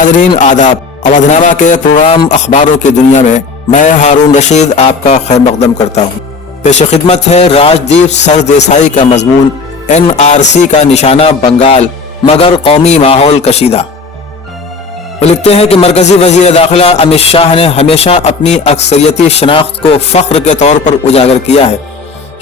नाज़रीन आदाब। अवधनामा के प्रोग्राम अखबारों की दुनिया में मैं हारून रशीद आपका खैर मकदम करता हूँ। पेश खिदमत है राजदीप सरदेसाई का मजमून, NRC का निशाना बंगाल मगर कौमी माहौल कशीदा। वो लिखते हैं कि मरकजी वजीर दाखिला अमित शाह ने हमेशा अपनी अक्सरियती शनाख्त को फख्र के तौर पर उजागर किया है।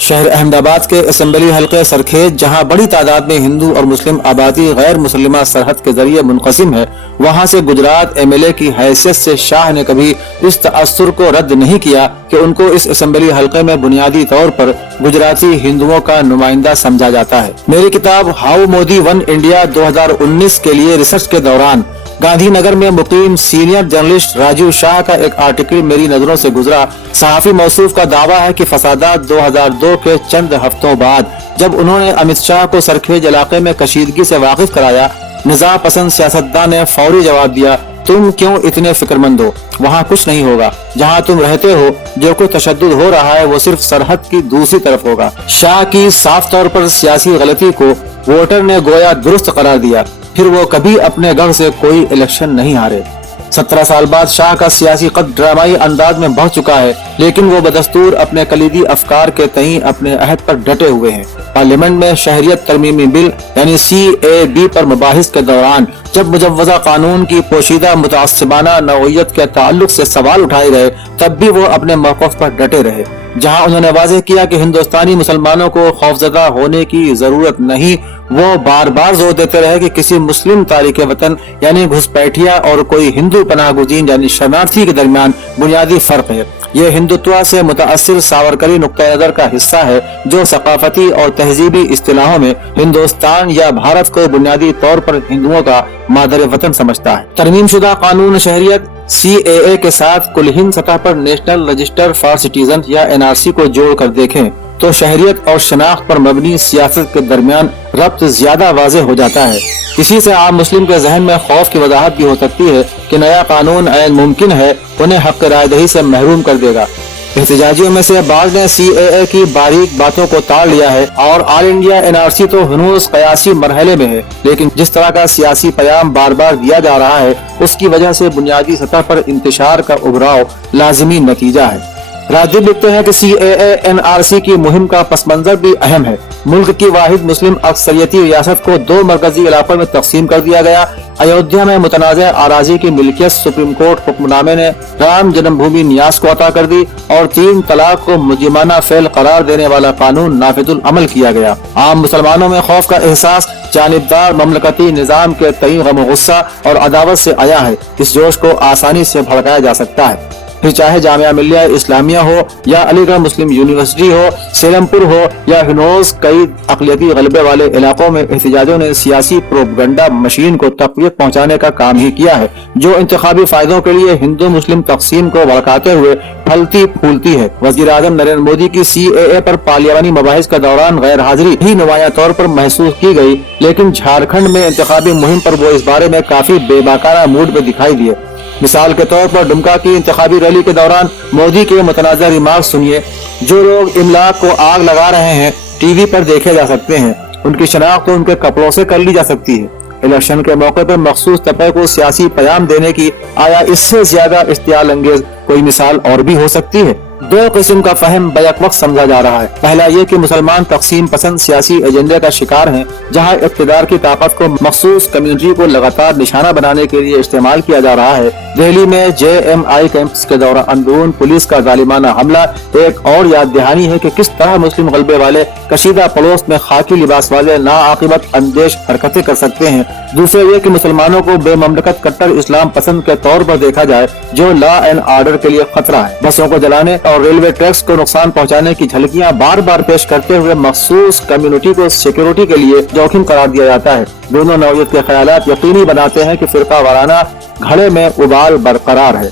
शहर अहमदाबाद के असेंबली हल्के सरखेज, जहां बड़ी तादाद में हिंदू और मुस्लिम आबादी गैर मुसलिमा सरहद के जरिए मुनक़सिम है, वहां से गुजरात MLA की हैसियत से शाह ने कभी इस तअस्सुर को रद्द नहीं किया कि उनको इस असेंबली हल्के में बुनियादी तौर पर गुजराती हिंदुओं का नुमाइंदा समझा जाता है। मेरी किताब हाउ मोदी वन इंडिया 2019 के लिए रिसर्च के दौरान गांधीनगर में मुकीम सीनियर जर्नलिस्ट राजीव शाह का एक आर्टिकल मेरी नजरों से गुजरा। सहाफी मौसूफ का दावा है कि फसादात 2002 के चंद हफ्तों बाद जब उन्होंने अमित शाह को सरखेज इलाके में कशीदगी से वाकिफ कराया, निज़ाम पसंद सियासतदान ने फौरी जवाब दिया, तुम क्यों इतने फिक्रमंद हो, वहाँ कुछ नहीं होगा, जहाँ तुम रहते हो जो कुछ तशद्दुद हो रहा है वो सिर्फ सरहद की दूसरी तरफ होगा। शाह की साफ तौर पर सियासी गलती को वोटर ने गोया दुरुस्त करार दिया, फिर वो कभी अपने गढ़ से कोई इलेक्शन नहीं हारे। 17 साल बाद शाह का सियासी कद ड्रामाई अंदाज में बढ़ चुका है, लेकिन वो बदस्तूर अपने कलीदी अफकार के तईं अपने अहद पर डटे हुए हैं। पार्लियामेंट में शहरियत तरमीमी बिल यानी CAB पर मुबाहिस के दौरान जब मुजव्वजा कानून की पोशीदा मुतास्सिबाना नौइयत के ताल्लुक से सवाल उठाए गए, तब भी वो अपने मौक़िफ़ पर डटे रहे, जहां उन्होंने वाज़ेह किया कि हिंदुस्तानी मुसलमानों को खौफजदा होने की जरूरत नहीं। वो बार बार जोर देते रहे कि किसी मुस्लिम तारिक वतन यानी घुसपैठिया और कोई हिंदू पनाहगुज़ीन यानी शरणार्थी के दरमियान बुनियादी फर्क है। ये हिंदुत्व से मुतासिर सावरकरी नुक्ता नज़र का हिस्सा है, जो सकाफती और तहजीबी इस्तिलाहों में हिंदुस्तान या भारत को बुनियादी तौर पर हिंदुओं का मादर वतन समझता है। तरमीम शुदा कानून शहरियत CAA के साथ कुलहिंद सतह पर नेशनल रजिस्टर फॉर सिटीजन या NRC को जोड़ कर देखें तो शहरियत और शनाख्त पर मबनी सियासत के दरमियान रब्त ज्यादा वाज़ेह हो जाता है। इसी से आम मुस्लिम के जहन में खौफ की वजाहत भी हो सकती है कि नया कानून ऐन मुमकिन है उन्हें हक रायदही से महरूम कर देगा। एहतजाजियों में से बाज़ ने CAA की बारीक बातों को ताड़ लिया है और ऑल इंडिया NRC तो हनूज कयासी मरहले में है, लेकिन जिस तरह का सियासी पयाम बार बार दिया जा रहा है उसकी वजह से बुनियादी सतह पर इंतशार का उभराव लाजिमी नतीजा है। राजदीप लिखते हैं कि CAA NRC की मुहिम का पस मंजर भी अहम है। मुल्क की वाहिद मुस्लिम अक्सरियती रियासत को 2 मरकजी इलाकों में तकसीम कर दिया गया। अयोध्या में मुतनाज़ आराजी की मिल्कियत सुप्रीम कोर्ट हुक्मनामे ने राम जन्मभूमि न्यास को अता कर दी और 3 तलाक को मुजरिमाना फेल करार देने वाला कानून नाफिजुल अमल किया गया। आम मुसलमानों में खौफ का एहसास जानिबदार ममलकती निज़ाम के तईं गम गुस्सा और अदावत से आया है। इस जोश को आसानी से भड़काया जा सकता है, फिर चाहे जामिया मिल्लिया इस्लामिया हो या अलीगढ़ मुस्लिम यूनिवर्सिटी हो, सेलमपुर हो या हिनोज। कई अक़लियती गलबे वाले इलाकों में एहतजाजों ने सियासी प्रोपगंडा मशीन को तक़वियत पहुँचाने का काम ही किया है, जो इंतखाबी फायदों के लिए हिंदू मुस्लिम तक़सीम को भड़काते हुए फलती फूलती है। वज़ीर आज़म नरेंद्र मोदी की CAA पर पार्लियामानी मबाहिस के दौरान गैर हाजिरी ही नुमाया तौर पर महसूस की गई, लेकिन झारखंड में इंतखाबी मुहिम पर वो इस बारे में काफी बेबाकाना मूड में दिखाई दिए। मिसाल के तौर पर दुमका की इंतखाबी रैली के दौरान मोदी के मुतनाज़ा रिमार्क सुनिए। जो लोग इमलाक को आग लगा रहे हैं TV पर देखे जा सकते हैं, उनकी शनाख्त तो उनके कपड़ों से कर ली जा सकती है। इलेक्शन के मौके पर मखसूस तबके को सियासी पयाम देने की आया इससे ज्यादा इश्तियाल अंगेज कोई मिसाल और भी हो सकती है। 2 किस्म का फहम बैक वक्त समझा जा रहा है। पहला ये कि मुसलमान तकसीम पसंद सियासी एजेंडे का शिकार हैं, जहां इक़्तिदार की ताकत को मखसूस कम्युनिटी को लगातार निशाना बनाने के लिए इस्तेमाल किया जा रहा है। दिल्ली में JMI कैंपस के दौरान अंदरून पुलिस का जालिमाना हमला एक और याद दहानी है कि किस तरह मुस्लिम गलबे वाले कशीदा पड़ोस में खाकी लिबास वाले नाआकिबत अंदेश हरकतें कर सकते हैं। दूसरे ये कि मुसलमानों को बेममलकत कट्टर इस्लाम पसंद के तौर पर देखा जाए, जो लॉ एंड ऑर्डर के लिए खतरा है। बसों को जलाने और रेलवे ट्रैक्स को नुकसान पहुंचाने की झलकियां बार बार पेश करते हुए मखसूस कम्युनिटी को सिक्योरिटी के लिए जोखिम करार दिया जाता है। दोनों नौयत के ख्यालात यकीनी बनाते हैं कि फिरका वाराना घड़े में उबाल बरकरार है।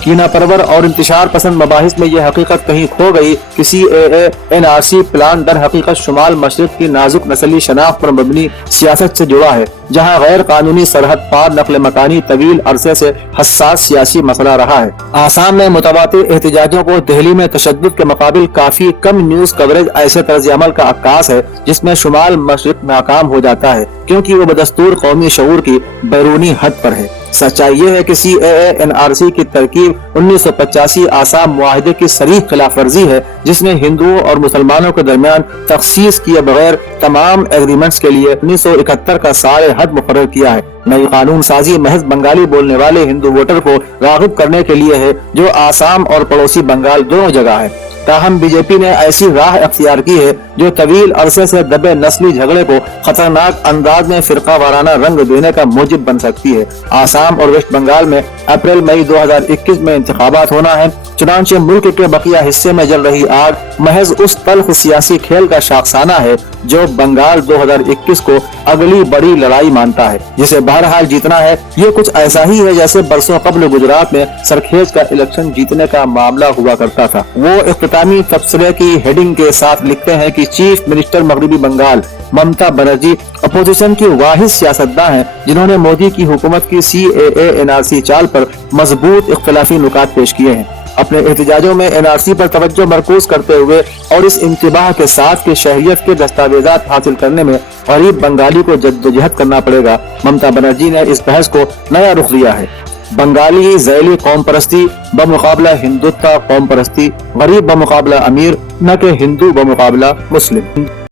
कीना परवर और इंतशार पसंद मबाहिस में यह हकीकत कहीं खो गई कि CAA NRC प्लान दर हकीकत शुमाल मशरिक की नाजुक नस्ली शनाख्त पर मबनी सियासत से जुड़ा है। जहां गैर कानूनी सरहद पार नकल मकानी तवील अरसे से हसास सियासी मसला रहा है। आसाम में मुतवातिर एहतजाजों को दिल्ली में तशद्दुद के मुकाबिल काफी कम न्यूज कवरेज ऐसे तर्ज अमल का अक्कास है जिसमें शुमाल मशरिक नाकाम हो जाता है क्योंकि वो बदस्तूर कौमी शऊर की बैरूनी हद पर है। सच्चाई ये है कि CAA NRC की तरकीब 1985 आसाम मुआहदे की सरीह खिलाफ वर्जी है जिसने हिंदुओं और मुसलमानों के दरमियान तखसीस किए बगैर तमाम एग्रीमेंट्स के लिए 1971 का सारे हद मुकर्रर किया है। नई कानून साजी महज बंगाली बोलने वाले हिंदू वोटर को राग़िब करने के लिए है जो आसाम और पड़ोसी बंगाल दोनों जगह है। ताहम बीजेपी ने ऐसी राह अख्तियार की है जो तवील अरसे से दबे नस्ली झगड़े को खतरनाक अंदाज में फिरका वाराना रंग देने का मूजिब बन सकती है। आसाम और वेस्ट बंगाल में अप्रैल मई 2021 में इंतखाबात होना है। चुनांचे मुल्क के बकिया हिस्से में जल रही आग महज उस तल्ख सियासी खेल का शाखसाना है जो बंगाल 2021 को अगली बड़ी लड़ाई मानता है जिसे बहरहाल जीतना है। ये कुछ ऐसा ही है जैसे बरसों कबल गुजरात में सरखेज का इलेक्शन जीतने का मामला हुआ करता था। वो इख्तितामी तबसरे की हेडिंग के साथ लिखते हैं कि चीफ मिनिस्टर मगरबी बंगाल ममता बनर्जी अपोजिशन की वाहिद सियासतदां हैं जिन्होंने मोदी की हुकूमत की CAA NRC चाल पर मजबूत इख्तिलाफी नुकात पेश किए हैं। अपने एहतजाजों में NRC पर तवज्जो मरकूज करते हुए और इस इंतबाह के साथ कि शहरियत के दस्तावेजात हासिल करने में गरीब बंगाली को जद्दोजहद करना पड़ेगा, ममता बनर्जी ने इस बहस को नया रुख दिया है। बंगाली ज़ैली कौम परस्ती बमुकाबला हिंदुत्व कौम परस्ती, गरीब बमुकाबला अमीर, न कि हिंदू बमुकाबला मुस्लिम।